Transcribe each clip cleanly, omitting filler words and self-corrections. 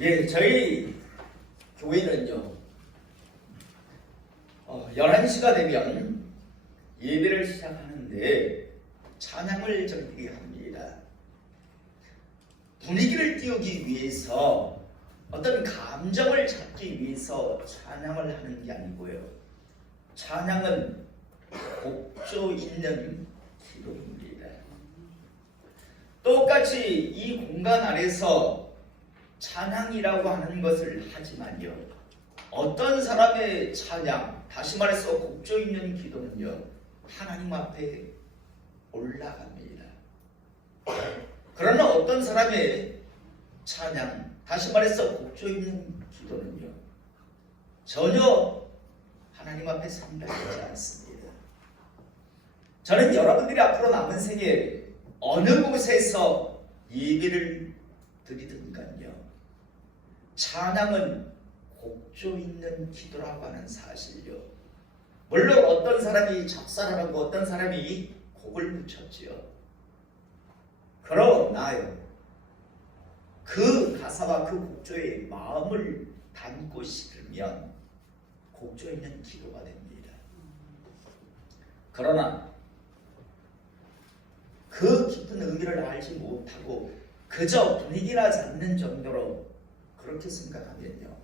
예, 저희 교회는요, 11시가 되면 예배를 시작하는데 찬양을 저희들이 합니다. 분위기를 띄우기 위해서, 어떤 감정을 잡기 위해서 찬양을 하는 게 아니고요. 찬양은 곡조 있는 기도입니다. 똑같이 이 공간 안에서 찬양이라고 하는 것을 하지만요, 어떤 사람의 찬양, 다시 말해서 곡조 있는 기도는요, 하나님 앞에 올라갑니다. 그러나 어떤 사람의 찬양, 다시 말해서 곡조 있는 기도는요, 전혀 하나님 앞에 상달되지 않습니다. 저는 여러분들이 앞으로 남은 생에 어느 곳에서 예배를 드리든간요, 찬양은 곡조 있는 기도라고 하는 사실요. 물론 어떤 사람이 작사를 하고 어떤 사람이 곡을 붙였지요. 그러나요, 그 가사와 그 곡조의 마음을 담고 싶으면 곡조 있는 기도가 됩니다. 그러나 그 깊은 의미를 알지 못하고 그저 분위기나 잡는 정도로 그렇게 생각하면요,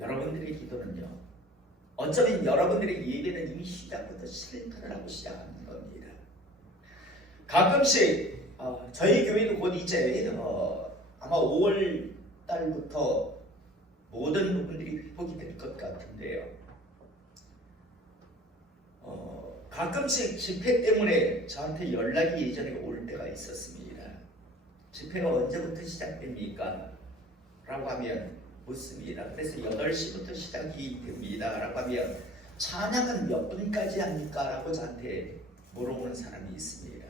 여러분들의 기도는요, 어쩌면 여러분들의 예배는 이미 시작부터 실패를 하고 시작하는 겁니다. 가끔씩 저희 교회도 곧 이제 아마 5월 달부터 모든 부분들이 회복이 될 것 같은데요, 가끔씩 집회 때문에 저한테 연락이 예전에 올 때가 있었습니다. 집회가 언제부터 시작됩니까? 라고 하면 묻습니다. 그래서 8시부터 시작이 됩니다. 라고 하면 찬양은 몇 분까지 합니까? 라고 저한테 물어보는 사람이 있습니다.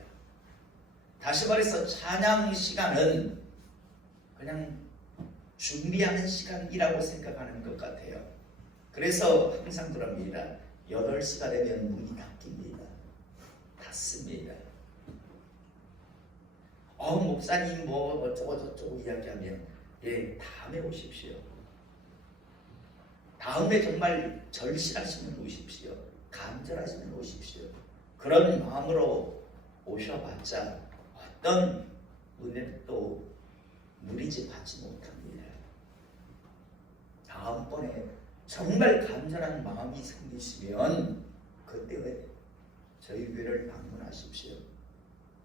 다시 말해서 찬양 시간은 그냥 준비하는 시간이라고 생각하는 것 같아요. 그래서 항상 그럽니다. 8시가 되면 문이 닫힙니다. 닫습니다. 목사님 뭐 어쩌고 저쩌고 이야기하면, 예, 다음에 오십시오. 다음에 정말 절실하시면 오십시오. 간절하시면 오십시오. 그런 마음으로 오셔봤자 어떤 은혜도 누리지 받지 못합니다. 다음번에 정말 간절한 마음이 생기시면 그때 저희 교회를 방문하십시오.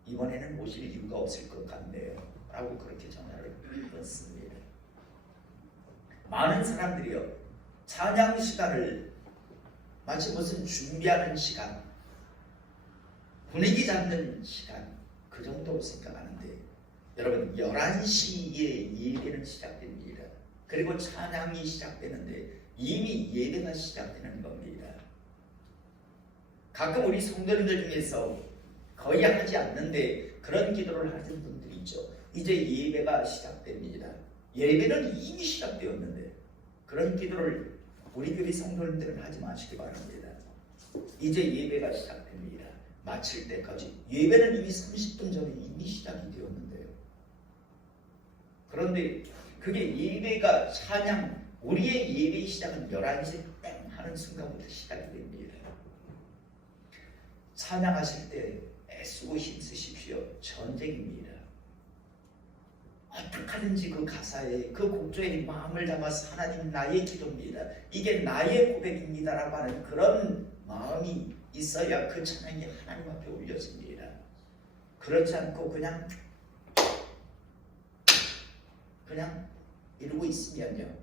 이번에는 오실 이유가 없을 것 같네요. 라고 그렇게 전화를 끊습니다. 많은 사람들이요, 찬양 시간을 마치 무슨 준비하는 시간, 분위기 잡는 시간, 그 정도로 생각하는데, 여러분 11시에 예배는 시작됩니다. 그리고 찬양이 시작되는데 이미 예배가 시작되는 겁니다. 가끔 우리 성도님들 중에서 거의 하지 않는데 그런 기도를 하시는 분들이 있죠. 이제 예배가 시작됩니다. 예배는 이미 시작되었는데 그런 기도를 우리 교회 성도님들은 하지 마시기 바랍니다. 이제 예배가 시작됩니다. 마칠 때까지 예배는 이미 30분 전에 이미 시작이 되었는데요. 그런데 그게 예배가 찬양, 우리의 예배의 시작은 11시 땡 하는 순간부터 시작이 됩니다. 찬양하실 때 애쓰고 힘쓰십시오. 전쟁입니다. 어떻게 하든지 그 가사에, 그 곡조에 마음을 담아서 하나님 나의 기도입니다, 이게 나의 고백입니다 라고 하는 그런 마음이 있어야 그 찬양이 하나님 앞에 올려집니다. 그렇지 않고 그냥 이러고 있으면요,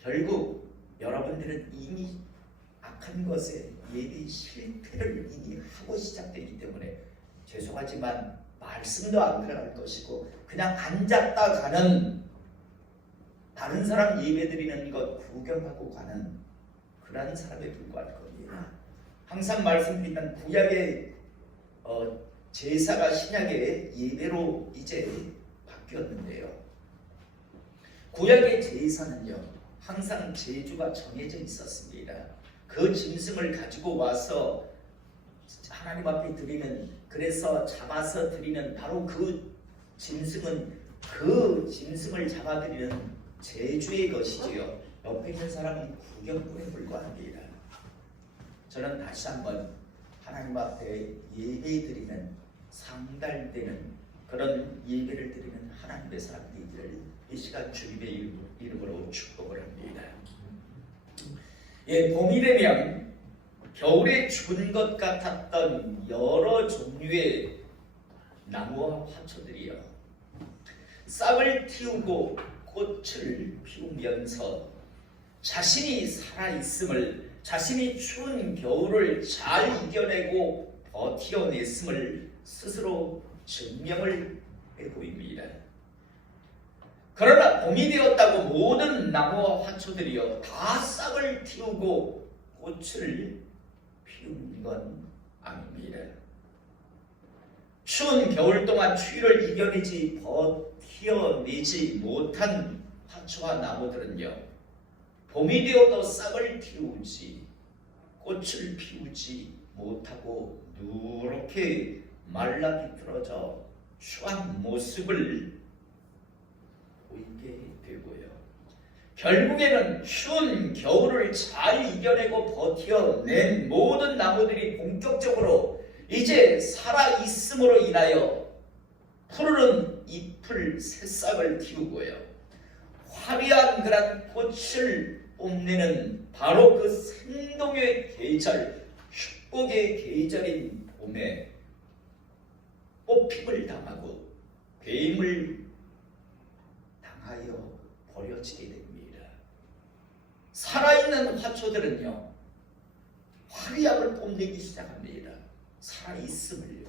결국 여러분들은 이미 악한 것에 예배의 실패를 이미 하고 시작되기 때문에 죄송하지만 말씀도 안 들어갈 것이고 그냥 앉았다 가는, 다른 사람 예배 드리는 것 구경하고 가는 그런 사람에 불과할 겁니다. 항상 말씀드리면 구약의 제사가 신약의 예배로 이제 바뀌었는데요, 구약의 제사는요 항상 제주가 정해져 있었습니다. 그 짐승을 가지고 와서 하나님 앞에 드리는, 그래서 잡아서 드리는 바로 그 짐승은 그 짐승을 잡아들이는 제주의 것이지요. 옆에 있는 사람은 구경꾼에 불과합니다. 저는 다시 한번 하나님 앞에 예배드리는 상달되는 그런 예배를 드리는 하나님의 사람들을 이 시간 주님의 이름으로 축복을 합니다. 예, 봄이 되면 겨울에 죽은 것 같았던 여러 종류의 나무와 화초들이요, 싹을 틔우고 꽃을 피우면서 자신이 살아있음을, 자신이 추운 겨울을 잘 이겨내고 버텨냈음을 스스로 증명을 해 보입니다. 그러나 봄이 되었다고 모든 나무와 화초들이요 다 싹을 틔우고 꽃을 피우는 건 아닙니다. 추운 겨울 동안 추위를 이겨내지 버텨내지 못한 화초와 나무들은요, 봄이 되어도 싹을 틔우지 꽃을 피우지 못하고 누렇게 말라 비틀어져 추한 모습을 보이게 되고요, 결국에는 추운 겨울을 잘 이겨내고 버텨낸 모든 나무들이 본격적으로 이제 살아있음으로 인하여 푸르른 잎을 새싹을 틔우고요, 화려한 그런 꽃을 뽐내는 바로 그 생동의 계절, 축복의 계절인 봄에 뽑힘을 당하고 배임을 당하여 버려지게 됩니다. 살아있는 화초들은요 화려함을 뽐내기 시작합니다. 살아있음을요.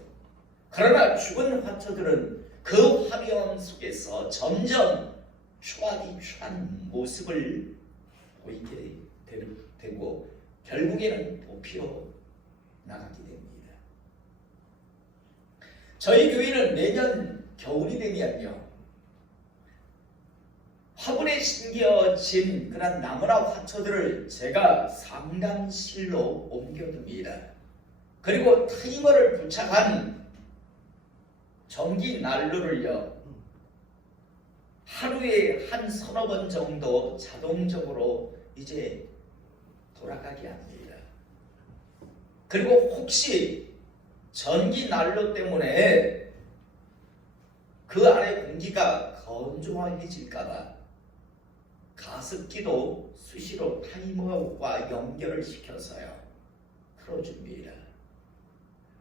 그러나 죽은 화초들은 그 화려함 속에서 점점 추한 모습을 보이게 되고 결국에는 뽑혀 나가게 됩니다. 저희 교회는 매년 겨울이 되면요 화분에 심겨진 그런 나무나 화초들을 제가 상담실로 옮겨둡니다. 그리고 타이머를 부착한 전기 난로를요 하루에 한 서너 번 정도 자동적으로 이제 돌아가게 합니다. 그리고 혹시 전기 난로 때문에 그 안에 공기가 건조해질까봐 가습기도 수시로 타이머와 연결을 시켜서요 틀어줍니다.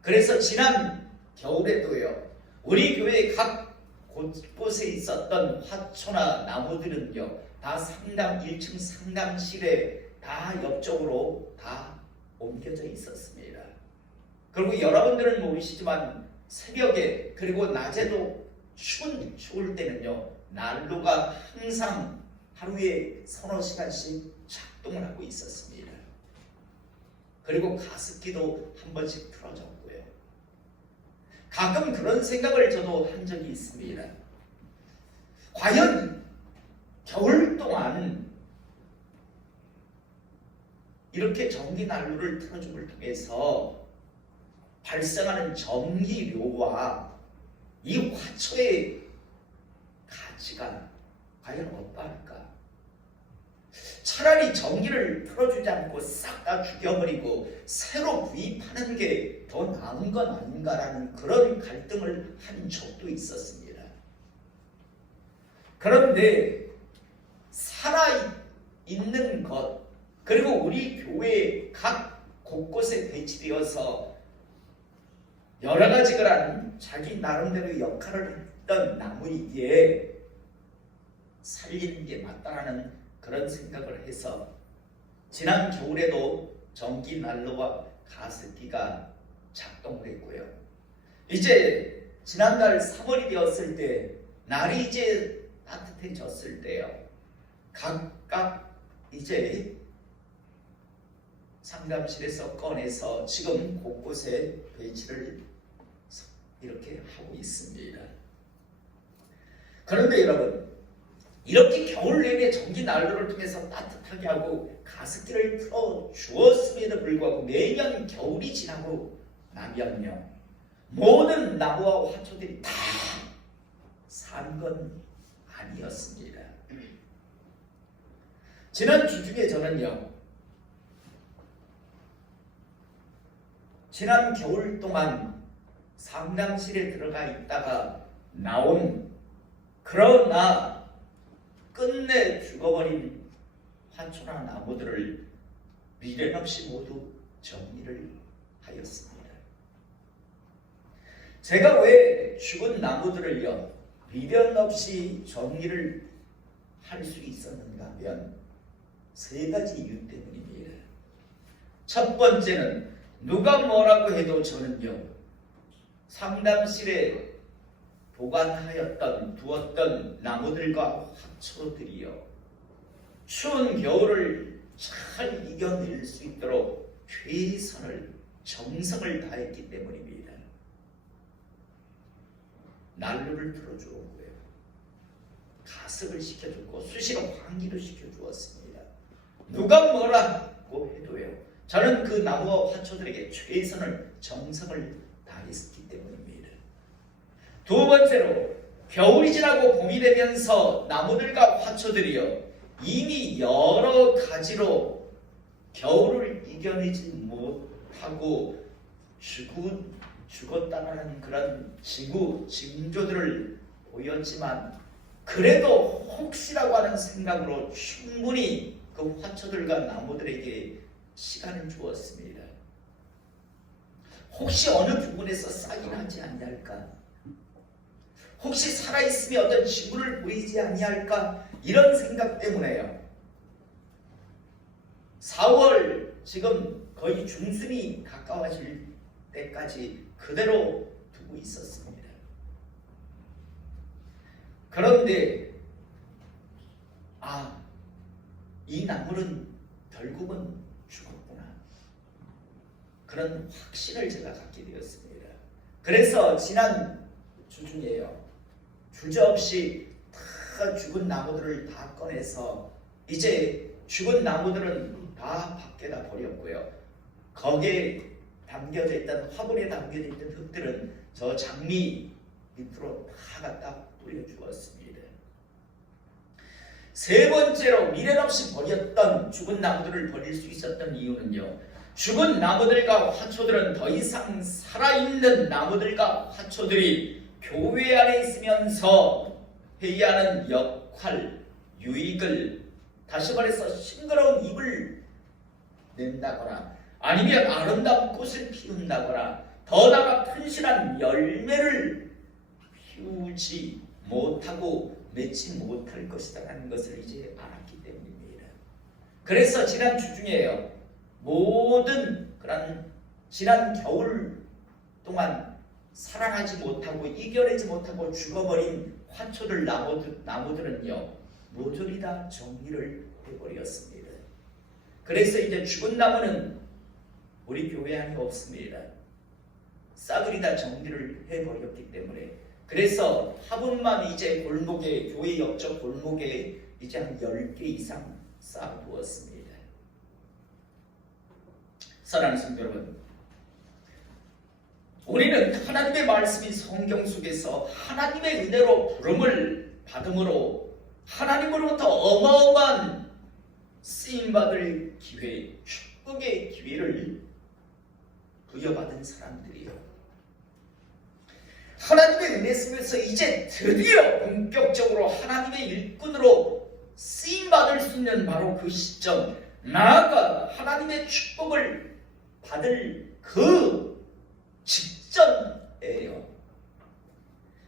그래서 지난 겨울에도요 우리 교회 각 곳곳에 있었던 화초나 나무들은요 다 1층 상담실에 다 옆쪽으로 다 옮겨져 있었습니다. 그리고 여러분들은 모르시지만 새벽에 그리고 낮에도 추울 때는요 난로가 항상 하루에 서너 시간씩 작동을 하고 있었습니다. 그리고 가습기도 한 번씩 틀어졌고요. 가끔 그런 생각을 저도 한 적이 있습니다. 과연 겨울 동안 이렇게 전기 난로를 틀어줌을 통해서 발생하는 전기료와 이 화초의 가치가 과연 어떠할까? 차라리 전기를 틀어주지 않고 싹 다 죽여버리고 새로 구입하는 게 더 나은 건 아닌가라는 그런 갈등을 한 적도 있었습니다. 그런데 살아있는 것 그리고 우리 교회 각 곳곳에 배치되어서 여러 가지 그런 자기 나름대로 역할을 했던 나무이기에 살리는 게 맞다라는 그런 생각을 해서 지난 겨울에도 전기 난로와 가습기가 작동을 했고요. 이제 지난달 3월이 되었을 때 날이 이제 따뜻해졌을 때요. 각각 이제 상담실에서 꺼내서 지금 곳곳에 배치를 이렇게 하고 있습니다. 그런데 여러분 이렇게 겨울 내내 전기 난로를 통해서 따뜻하게 하고 가습기를 틀어 주었음에도 불구하고 매년 겨울이 지나고 나면요 모든 나무와 화초들이 다 산 건 아니었습니다. 지난 주 중에 저는요, 지난 겨울 동안 상담실에 들어가 있다가 나온, 그러나 끝내 죽어버린 화초나 나무들을 미련 없이 모두 정리를 하였습니다. 제가 왜 죽은 나무들을요 미련 없이 정리를 할 수 있었는가 하면 세 가지 이유 때문입니다. 첫 번째는 누가 뭐라고 해도 저는요 상담실에 보관하였던 두었던 나무들과 화초들이요 추운 겨울을 잘 이겨낼 수 있도록 최선을 정성을 다했기 때문입니다. 난로를 틀어주었고요, 가습을 시켜줬고 수시로 환기도 시켜주었습니다. 누가 뭐라고 해도요 저는 그 나무와 화초들에게 최선을 정성을 다했기 때문입니다. 두 번째로 겨울이 지나고 봄이 되면서 나무들과 화초들이요 이미 여러 가지로 겨울을 이겨내지 못하고 죽었다는 그런 징조들을 보였지만 그래도 혹시라고 하는 생각으로 충분히 그 화초들과 나무들에게 시간을 주었습니다. 혹시 어느 부분에서 싹이 나지 아니할까? 혹시 살아있으면 어떤 징후를 보이지 아니할까? 이런 생각 때문에요 4월 지금 거의 중순이 가까워질 때까지 그대로 두고 있었습니다. 그런데 이 나무는 결국은 죽었구나, 그런 확신을 제가 갖게 되었습니다. 그래서 지난 주 중에요 주저없이 다 죽은 나무들을 다 꺼내서 이제 죽은 나무들은 다 밖에다 버렸고요, 거기에 담겨져 있던 화분에 담겨져 있던 흙들은 저 장미 밑으로 다 갖다 뿌려주었습니다. 세 번째로 미련 없이 버렸던 죽은 나무들을 버릴 수 있었던 이유는요 죽은 나무들과 화초들은 더 이상 살아있는 나무들과 화초들이 교회 안에 있으면서 해야 하는 역할, 유익을, 다시 말해서 싱그러운 잎을 낸다거나 아니면 아름다운 꽃을 피운다거나 더 나아가 튼실한 열매를 피우지 못하고 맺지 못할 것이다라는 것을 이제 알았기 때문입니다. 그래서 지난 주 중에요 모든 그런 지난 겨울 동안 사랑하지 못하고 이겨내지 못하고 죽어버린 화초들 나무들은요 모조리 다 정리를 해버렸습니다. 그래서 이제 죽은 나무는 우리 교회 안에 없습니다. 싸그리 다 정리를 해버렸기 때문에 그래서 화분만 이제 골목에 교회 옆쪽 골목에 이제 한 10개 이상 쌓아두었습니다. 사랑하는 성도 여러분, 우리는 하나님의 말씀인 성경 속에서 하나님의 은혜로 부름을 받음으로 하나님으로부터 어마어마한 쓰임받을 기회, 축복의 기회를 부여받은 사람들이요 하나님의 은혜 속에서 이제 드디어 본격적으로 하나님의 일꾼으로 쓰임받을 수 있는 바로 그 시점, 나아가 하나님의 축복을 받을 그 직전이에요.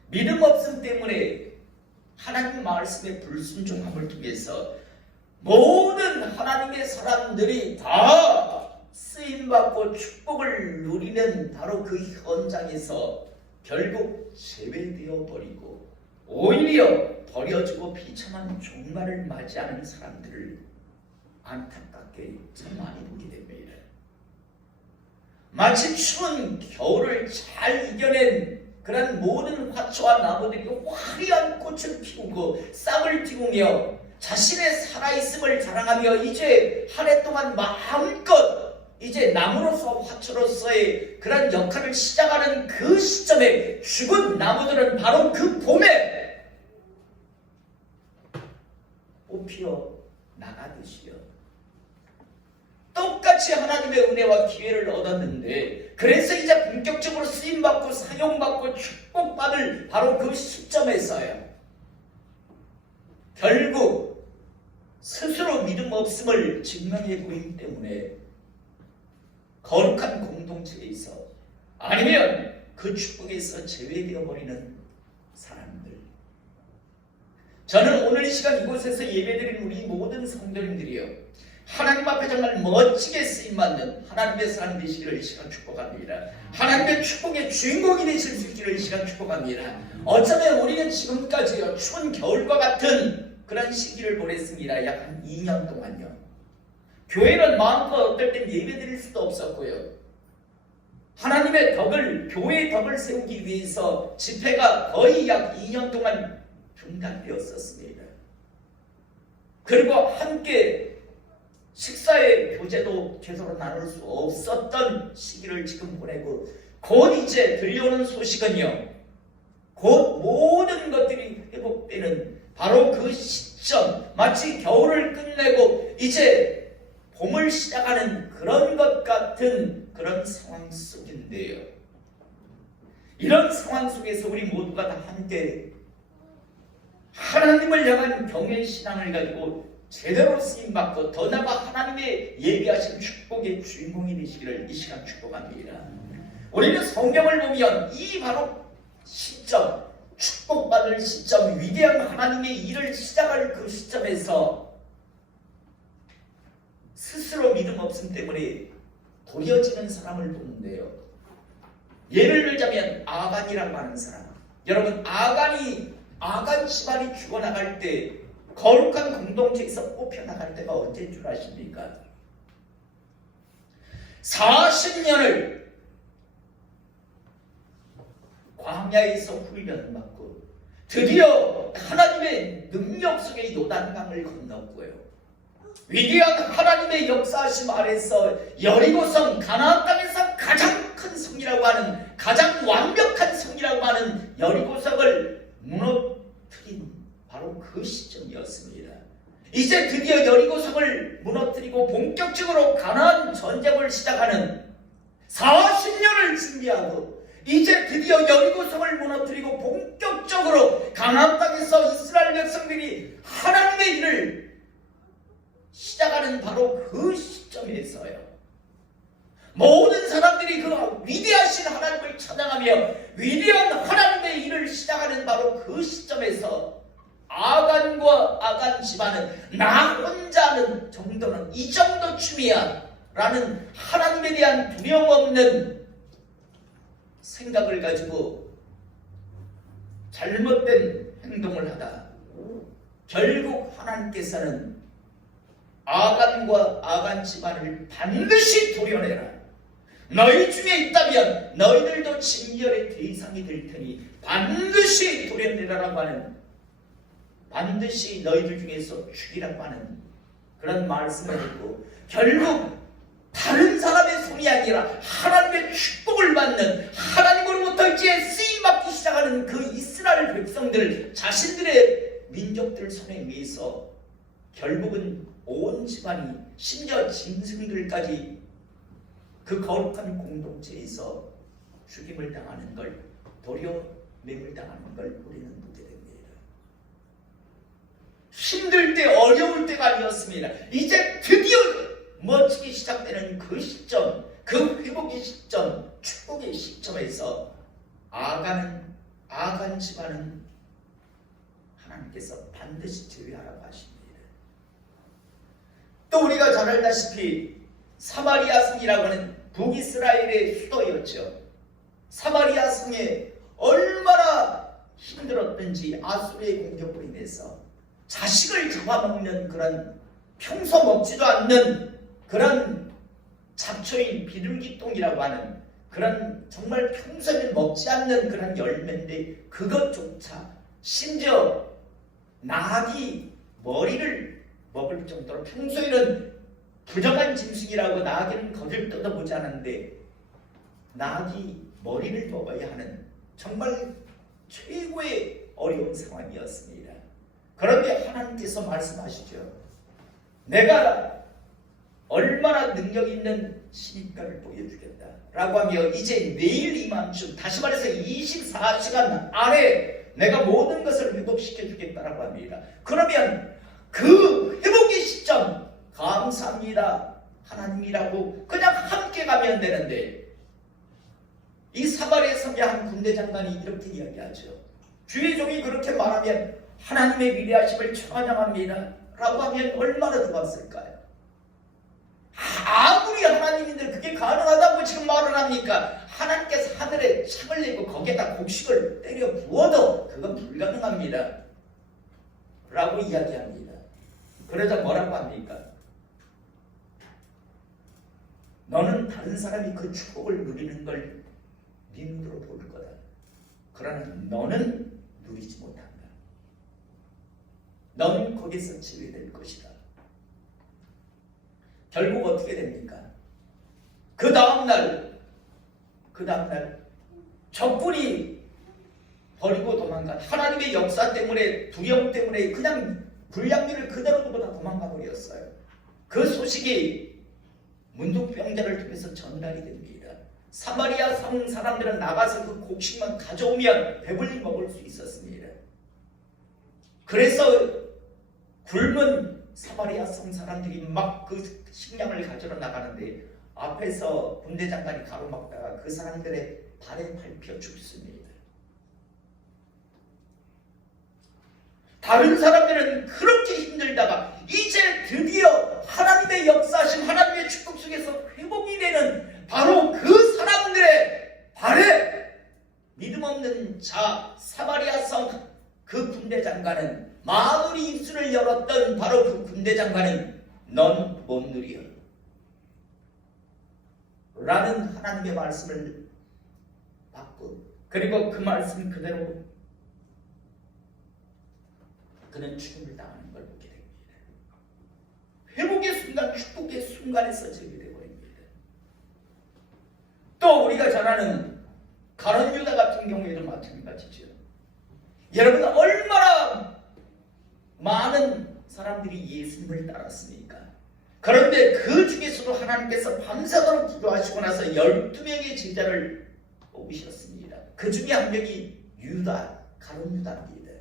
믿음 없음 때문에 하나님 말씀의 불순종함을 통해서 모든 하나님의 사람들이 다 쓰임받고 축복을 누리는 바로 그 현장에서 결국 제외되어 버리고 오히려 버려지고 비참한 종말을 맞이하는 사람들을 안타깝게 참 많이 보게 됩니다. 마치 추운 겨울을 잘 이겨낸 그런 모든 화초와 나무들이 화려한 꽃을 피우고 싹을 틔우며 자신의 살아있음을 자랑하며 이제 한 해 동안 마음껏 이제 나무로서 화초로서의 그런 역할을 시작하는 그 시점에 죽은 나무들은 바로 그 봄에 뽑혀 나가듯이요. 똑같이 하나님의 은혜와 기회를 얻었는데, 그래서 이제 본격적으로 쓰임받고 사용받고 축복받을 바로 그 시점에서요, 결국 스스로 믿음 없음을 증명해 보이기 때문에 거룩한 공동체에 있어, 아니면 그 축복에서 제외되어 버리는 사람들. 저는 오늘 이 시간 이곳에서 예배드린 우리 모든 성도님들이요, 하나님 앞에 정말 멋지게 쓰임받는 하나님의 사람 되시기를 이 시간 축복합니다. 하나님의 축복의 주인공이 되실 수 있기를 이 시간 축복합니다. 어쩌면 우리는 지금까지요, 추운 겨울과 같은 그런 시기를 보냈습니다. 약 한 2년 동안요. 교회는 마음껏 어떨 땐 예배 드릴 수도 없었고요, 하나님의 덕을, 교회의 덕을 세우기 위해서 집회가 거의 약 2년 동안 중단되었었습니다. 그리고 함께 식사의 교제도 제대로 나눌 수 없었던 시기를 지금 보내고, 곧 이제 들려오는 소식은요, 곧 모든 것들이 회복되는 바로 그 시점, 마치 겨울을 끝내고 이제 봄을 시작하는 그런 것 같은 그런 상황 속인데요, 이런 상황 속에서 우리 모두가 다 함께 하나님을 향한 경외의 신앙을 가지고 제대로 쓰임받고 더 나아가 하나님의 예비하신 축복의 주인공이 되시기를 이 시간 축복합니다. 우리는 성경을 보면 이 바로 시점, 축복받을 시점, 위대한 하나님의 일을 시작할 그 시점에서 스스로 믿음 없음 때문에 도려지는 사람을 보는데요, 예를 들자면 아간이라고 하는 사람. 여러분, 아간 집안이 죽어나갈 때 거룩한 공동체에서 뽑혀나갈 때가 언제인 줄 아십니까? 40년을 광야에서 훈련을 받고 드디어 하나님의 능력 속에 요단강을 건넜고요, 위대한 하나님의 역사하심 아래서 여리고성, 가나안 땅에서 가장 큰 성이라고 하는, 가장 완벽한 성이라고 하는 여리고성을 무너뜨린 바로 그 시점이었습니다. 이제 드디어 여리고성을 무너뜨리고 본격적으로 가나안 전쟁을 시작하는 40년을 준비하고, 이제 드디어 여리고성을 무너뜨리고 본격적으로 가나안 땅에서 이스라엘 백성들이 하나님의 일을 시작하는 바로 그 시점에서요, 모든 사람들이 그 위대하신 하나님을 찬양하며 위대한 하나님의 일을 시작하는 바로 그 시점에서 아간과 아간 집안은 나 혼자는 정도는 이 정도 춤이야 라는 하나님에 대한 두려움 없는 생각을 가지고 잘못된 행동을 하다 결국 하나님께서는 아간과 아간 집안을 반드시 도려내라, 너희 중에 있다면 너희들도 징벌의 대상이 될 테니 반드시 도려내라라고 하는, 반드시 너희들 중에서 죽이라고 하는 그런 말씀을 듣고, 결국 다른 사람의 손이 아니라 하나님의 축복을 받는, 하나님으로부터 이제 쓰임받기 시작하는 그 이스라엘 백성들 자신들의 민족들 손에 의해서 결국은 온 집안이, 심지어 짐승들까지 그 거룩한 공동체에서 죽임을 당하는 걸, 도려냄을 당하는 걸 우리는 보게 됩니다. 힘들 때, 어려울 때가 아니었습니다. 이제 드디어 멋지게 시작되는 그 시점, 그 회복의 시점, 축복의 시점에서 아간 집안은 하나님께서 반드시 제외하라고 하십니다. 또 우리가 잘 알다시피 사마리아 성이라고 하는 북이스라엘의 수도였죠. 사마리아 성에 얼마나 힘들었든지 아수르의 공격으로 인해서 자식을 잡아먹는 그런, 평소 먹지도 않는 그런 잡초인 비둘기똥이라고 하는 그런, 정말 평소에 먹지 않는 그런 열매인데 그것조차, 심지어 나귀 머리를 먹을 정도로, 평소에는 부정한 짐승이라고 나귀는 거들 뜯어보지 않았는데 나귀 머리를 먹어야 하는 정말 최고의 어려운 상황이었습니다. 그런데 하나님께서 말씀하시죠. 내가 얼마나 능력 있는 신인가를 보여주겠다 라고 하며 이제 내일 이맘쯤, 다시 말해서 24시간 안에 내가 모든 것을 회복시켜 주겠다라고 합니다. 그러면 그 회복의 시점, 감사합니다 하나님이라고 그냥 함께 가면 되는데, 이 사마리아 성의 한 군대 장관이 이렇게 이야기하죠. 주의 종이 그렇게 말하면 하나님의 위대하심을 찬양합니다 라고 하면 얼마나 좋았을까요? 아무리 하나님인데 그게 가능하다고 지금 말을 합니까? 하나님께서 하늘에 창을 내고 거기에다 곡식을 때려 부어도 그건 불가능합니다 라고 이야기합니다. 그러자 뭐라고 합니까? 너는 다른 사람이 그 축복을 누리는 걸 네 눈으로 볼 거다. 그러나 너는 누리지 못한다. 너는 거기서 제외될 것이다. 결국 어떻게 됩니까? 그 다음날 적군이 버리고 도망간, 하나님의 역사 때문에, 두려움 때문에 그냥 불량류를 그대로 두고 다 도망가 버렸어요. 그 소식이 문둥병자를 통해서 전달이 됩니다. 사마리아 성 사람들은 나가서 그 곡식만 가져오면 배불리 먹을 수 있었습니다. 그래서 굶은 사마리아 성 사람들이 막 그 식량을 가지러 나가는데 앞에서 군대 장관이 가로막다가 그 사람들의 발에 밟혀 죽습니다. 다른 사람들은 그렇게 힘들다가 이제 드디어 하나님의 역사하심, 하나님의 축복 속에서 회복이 되는 바로 그 사람들의 발에 믿음 없는 자 사마리아 성 그 군대 장관은, 마무리 입술을 열었던 바로 그 군대 장관은 넌 못 누려 라는 하나님의 말씀을 받고, 그리고 그 말씀 그대로 그는 죽음을 당하는 걸 보게 됩니다. 회복의 순간, 축복의 순간에서 제외되고 있습니다. 또 우리가 잘 아는 가룟 유다 같은 경우에도 마찬가지죠. 여러분, 얼마나 많은 사람들이 예수님을 따랐습니까? 그런데 그 중에서도 하나님께서 밤새도록 기도하시고 나서 12명의 제자를 뽑으셨습니다. 그 중에 한 명이 유다, 가룟 유다입니다.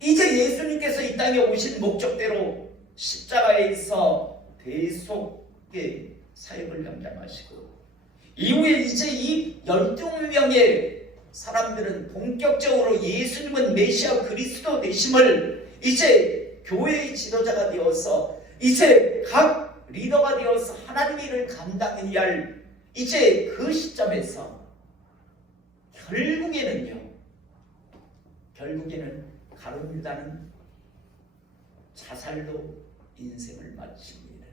이제 예수님께서 이 땅에 오신 목적대로 십자가에서 대속의 사역을 감당하시고, 이후에 이제 이 12명의 사람들은 본격적으로 예수님은 메시아 그리스도 되심을, 이제 교회의 지도자가 되어서, 이제 각 리더가 되어서 하나님의 일을 감당해야 할 이제 그 시점에서 결국에는 가룟 유다는 자살로 인생을 마칩니다.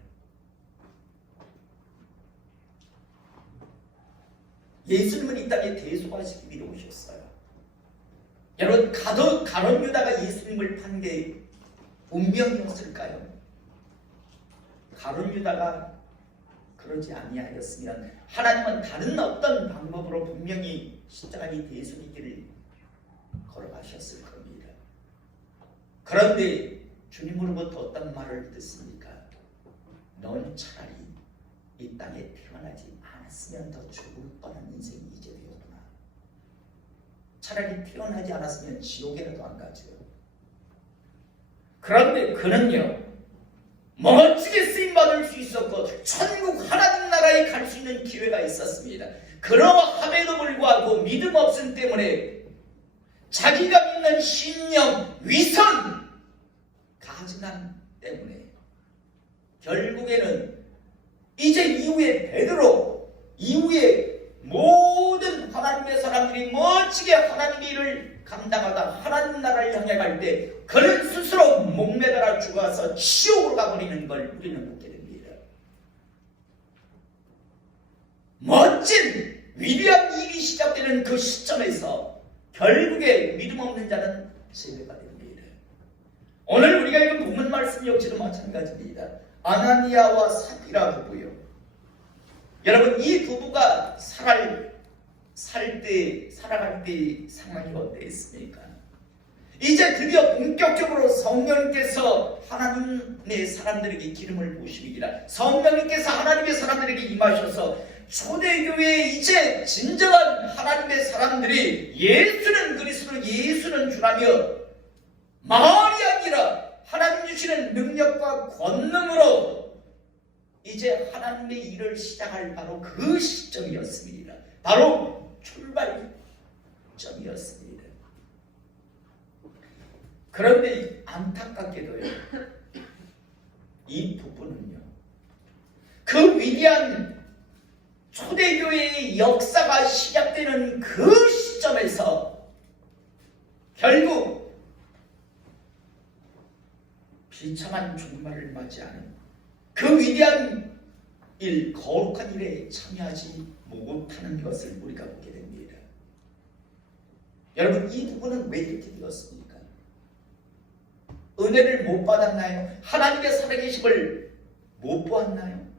예수님은 이 땅에 대속하시기 위해 오셨어요. 여러분, 가룟 유다가 예수님을 판 게 운명이었을까요? 가룟 유다가 그러지 아니하였으면 하나님은 다른 어떤 방법으로 분명히 십자가의 대속의 길을 걸어가셨을 겁니다. 그런데 주님으로부터 어떤 말을 듣습니까? 넌 차라리 이 땅에 태어나지 않았으면 더 죽을 뻔한 인생이 이제 되었구나. 차라리 태어나지 않았으면 지옥에라도 안 가죠. 그런데 그는요, 멋지게 쓰임받을 수 있었고 천국 하나님 나라에 갈 수 있는 기회가 있었습니다. 그러함에도 불구하고 믿음 없음 때문에 자기가 믿는 신념, 위선, 가증함 때문에 결국에는 이제 이후에 베드로, 이후에 모든 하나님의 사람들이 멋지게 하나님의 일을 감당하다 하나님 나라를 향해 갈 때 그는 스스로 목매달아 죽어서 지옥으로 가버리는 걸 우리는 보게 됩니다. 멋진 위대한 일이 시작되는 그 시점에서 결국에 믿음 없는 자는 제외가 됩니다. 오늘 우리가 읽은 본문 말씀 역시도 마찬가지입니다. 아나니아와 삽비라 부부요. 여러분, 이 부부가 살아갈 때 상황이 어땠습니까? 이제 드디어 본격적으로 성령님께서 하나님의 사람들에게 기름을 부으시기라. 성령님께서 하나님의 사람들에게 임하셔서 초대교회에 이제 진정한 하나님의 사람들이 예수는 그리스도, 예수는 주라며 말이 아니라 하나님 주시는 능력과 권능으로 이제 하나님의 일을 시작할 바로 그 시점이었습니다. 바로 출발점이었습니다. 그런데 안타깝게도요, 이 부분은요, 그 위대한 초대교회의 역사가 시작되는 그 시점에서 결국 비참한 종말을 맞이하는 그 위대한 일, 거룩한 일에 참여하지 못하는 것을 우리가 보게 됩니다. 여러분, 이 부분은 왜 이렇게 되었습니까? 은혜를 못 받았나요? 하나님의 살아계심을 못 보았나요?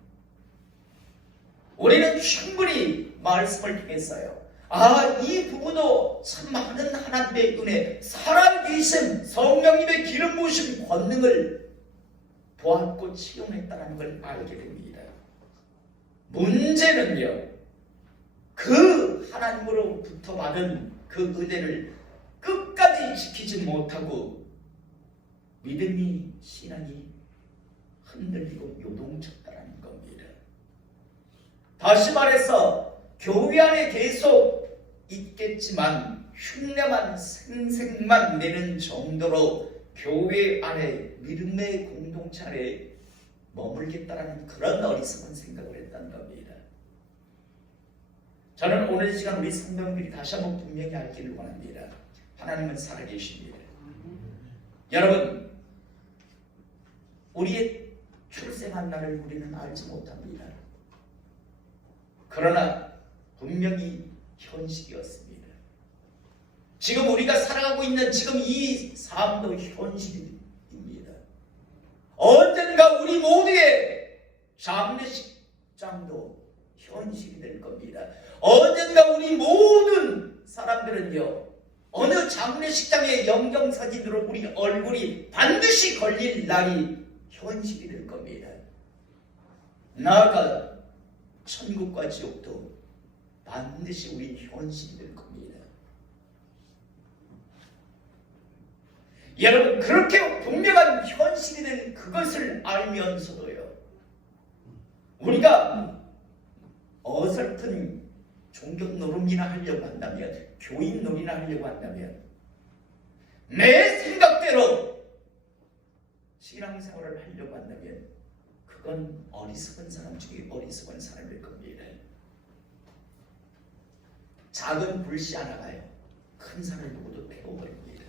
우리는 충분히 말씀을 통했어요. 이 부분도 참 많은 하나님의 은혜, 살아계심, 성령님의 기름 부으심 권능을 보았고 체험했다는 걸 알게 됩니다. 문제는요, 그 하나님으로부터 받은 그 은혜를 끝까지 지키지 못하고 믿음이, 신앙이 흔들리고 요동쳤다는 겁니다. 다시 말해서 교회 안에 계속 있겠지만 흉내만 생색만 내는 정도로 교회 안에, 믿음의 공동체 안에 머물겠다라는 그런 어리석은 생각을 했다는 겁니다. 저는 오늘 시간 우리 성도님들이 다시 한번 분명히 알기를 원합니다. 하나님은 살아계십니다. 여러분, 우리의 출생한 날을 우리는 알지 못합니다. 그러나 분명히 현실이었습니다. 지금 우리가 살아가고 있는 지금 이 삶도 현실입니다. 언젠가 우리 모두의 장례식장도 현실이 될 겁니다. 언젠가 우리 모든 사람들은요, 어느 장례식장의 영정사진으로 우리 얼굴이 반드시 걸릴 날이 현실이 될 겁니다. 나아가 천국과 지옥도 반드시 우리 현실이 될 겁니다. 여러분, 그렇게 분명한 현실이 된 그것을 알면서도요, 우리가 어설픈 종교 노름이나 하려고 한다면, 교인 놀이나 하려고 한다면, 내 생각대로 신앙생활을 하려고 한다면 그건 어리석은 사람 중에 어리석은 사람일 겁니다. 작은 불씨 하나가요, 큰 산을 보고도 태워버립니다.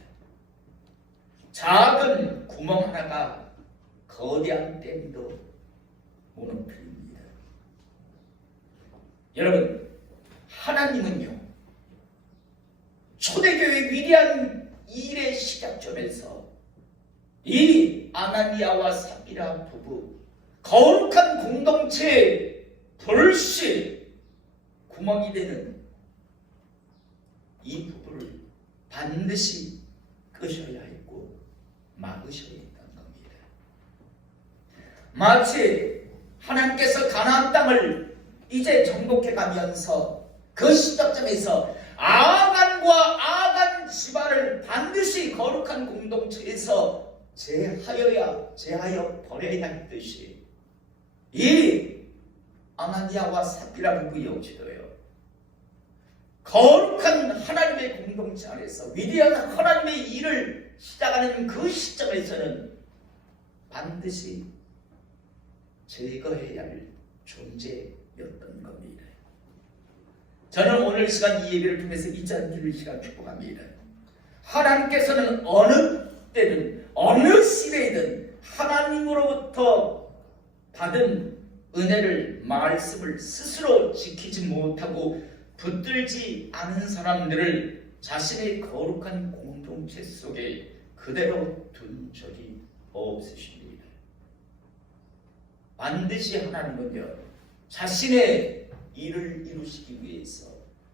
작은 구멍 하나가 거대한 댐도 무너뜨립니다. 여러분, 하나님은요, 초대교회의 위대한 일의 시작점에서 이 아나니아와 삽비라 부부, 거룩한 공동체의 불씨 구멍이 되는 이 부부를 반드시 끄셔야 했고 막으셔야 했던 겁니다. 마치 하나님께서 가나안 땅을 이제 정복해 가면서 그 시작점에서 아간과 아간 집안을 반드시 거룩한 공동체에서 제하여 버려야 했듯이 이 아나니아와 삽비라 부부 역시도요, 거룩한 하나님의 공동체 안에서 위대한 하나님의 일을 시작하는 그 시점에서는 반드시 제거해야 할 존재였던 겁니다. 저는 오늘 시간 이 예배를 통해서 잊지 않기를 시간 축복합니다. 하나님께서는 어느 때든 어느 시대이든 하나님으로부터 받은 은혜를, 말씀을 스스로 지키지 못하고 붙들지 않은 사람들을 자신의 거룩한 공동체 속에 그대로 둔 적이 없으십니다. 반드시 하나님은요, 자신의 일을 이루시기 위해서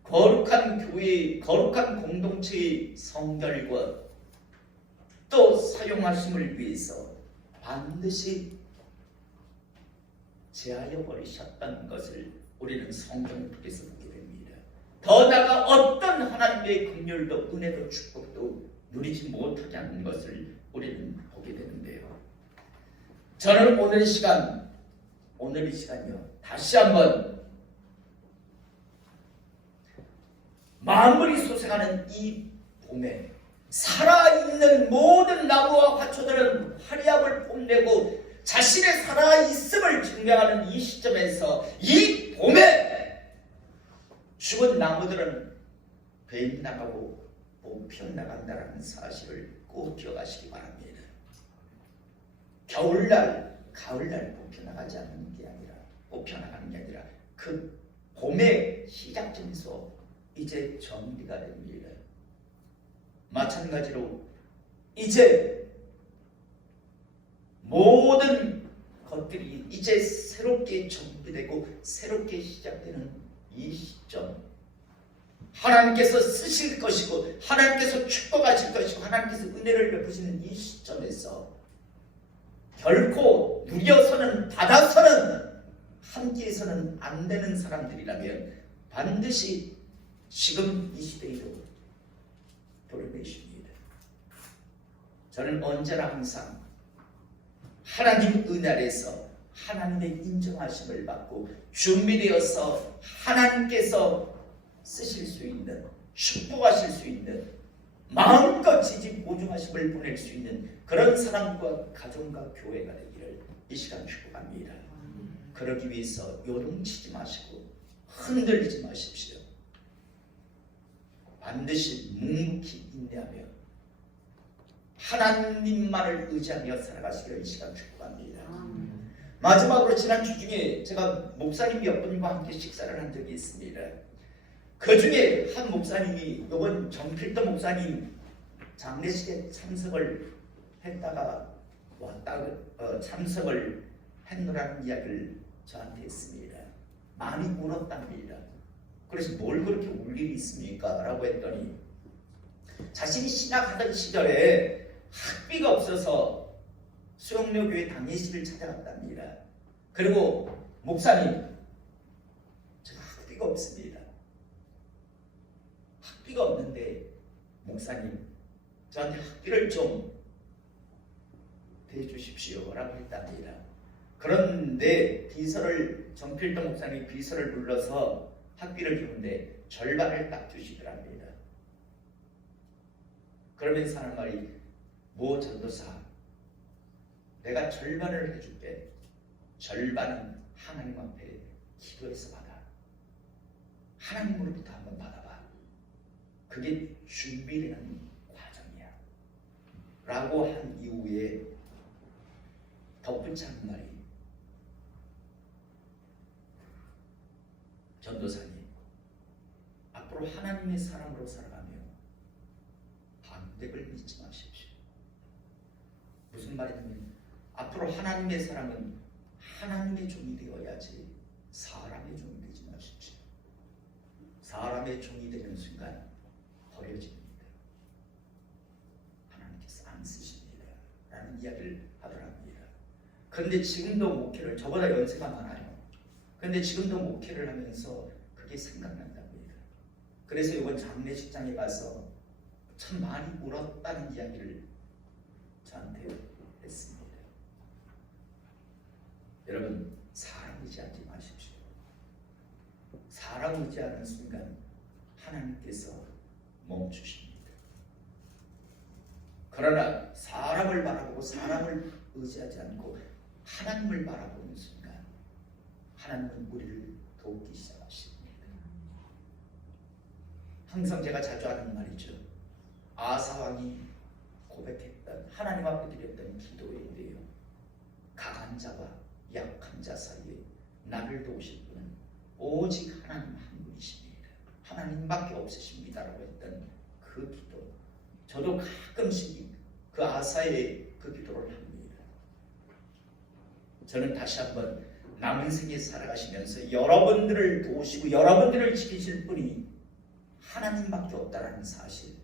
거룩한 교회, 거룩한 공동체의 성결과 사용하심을 위해서 반드시 제하여 버리셨던 것을 우리는 성경 속에서 보게 됩니다. 더 나아가 어떤 하나님의 긍휼도 은혜도 축복도 누리지 못하게 하는 것을 우리는 보게 되는데요. 저는 오늘 이 시간이요, 다시 한번 만물이 소생하는 이 봄에 살아있는 모든 나무와 화초들은 화려함을 뽐내고 자신의 살아있음을 증명하는 이 시점에서 이 봄에 죽은 나무들은 배임나가고 못 피어나간다는 사실을 꼭 기억하시기 바랍니다. 겨울날, 가을날 못 피어나가지 않는 게 아니라, 못 피어나가는 게 아니라 그 봄의 시작점에서 이제 정비가 됩니다. 마찬가지로 이제 모든 것들이 이제 새롭게 정비되고 새롭게 시작되는 이 시점, 하나님께서 쓰실 것이고 하나님께서 축복하실 것이고 하나님께서 은혜를 베푸시는 이 시점에서 결코 누려서는 받아서는 함께해서는 안 되는 사람들이라면 반드시 지금 이 시대에도 도려내십니다. 저는 언제나 항상 하나님 은혜 아래서 하나님의 인정하심을 받고 준비되어서 하나님께서 쓰실 수 있는, 축복하실 수 있는, 마음껏 지지 보증하심을 보낼 수 있는 그런 사람과 가정과 교회가 되기를 이 시간 축복합니다. 그러기 위해서 요동치지 마시고 흔들리지 마십시오. 반드시 묵묵히 인내하며 하나님만을 의지하며 살아가시기를 이 시간 축복합니다. 마지막으로 지난 주 중에 제가 목사님 몇 분과 함께 식사를 한 적이 있습니다. 그 중에 한 목사님이 이번 정필도 목사님 장례식에 참석을 했다가 왔다 참석을 했노라는 이야기를 저한테 했습니다. 많이 울었답니다. 그래서 뭘 그렇게 울 일이 있습니까? 라고 했더니 자신이 신학하던 시절에 학비가 없어서 수영료교회 당회실을 찾아갔답니다. 그리고 목사님, 제가 학비가 없습니다. 학비가 없는데 목사님 저한테 학비를 좀 대주십시오 라고 했답니다. 그런데 비서를 정필도 목사님이 비서를 불러서 학비를 주는데 절반을 딱 주시더랍니다. 그러면서 하는 말이, 모 전도사, 내가 절반을 해줄게. 절반은 하나님 앞에 기도해서 받아. 하나님으로부터 한번 받아봐. 그게 준비되는 과정이야. 라고 한 이후에 덧붙여 하는 말이, 전도사님, 앞으로 하나님의 사람으로 살아가며 반대를 믿지 마십시오. 무슨 말이냐면 앞으로 하나님의 사람은 하나님의 종이 되어야지 사람의 종이 되지 마십시오. 사람의 종이 되는 순간 버려집니다. 하나님께서 안 쓰십니다. 라는 이야기를 하더랍니다. 그런데 지금도 목회를, 저보다 연세가 많아요. 그런데 지금도 목회를 하면서 그게 생각난답니다. 그래서 이번 장례식장에 가서 참 많이 울었다는 이야기를 저한테 했습니다. 여러분, 사람 의지하지 마십시오. 사람 의지하는 순간 하나님께서 멈추십니다. 그러나 사람을 바라보고 사람을 의지하지 않고 하나님을 바라보는 순간 하나님은 우리를 돕기 시작하십니다. 항상 제가 자주 하는 말이죠. 아사왕이 고백했던, 하나님 앞에 드렸던 기도인데요. 강한 자와 약한 자 사이에 나를 도우실 분은 오직 하나님 한 분이십니다. 하나님밖에 없으십니다. 라고 했던 그 기도, 저도 가끔씩 그 아사의 그 기도를 합니다. 저는 다시 한번 남은 생에 살아가시면서 여러분들을 도우시고 여러분들을 지키실 분이 하나님밖에 없다라는 사실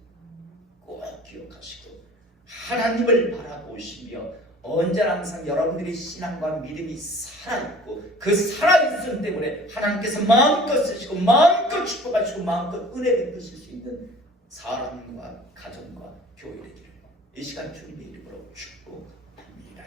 꼭 기억하시고, 하나님을 바라보시며 언제나 항상 여러분들의 신앙과 믿음이 살아있고 그 살아있음 때문에 하나님께서 마음껏 쓰시고 마음껏 축복하시고 마음껏 은혜 베푸실 수 있는 사람과 가정과 교회 되기를 이 시간 주님의 이름으로 축복합니다.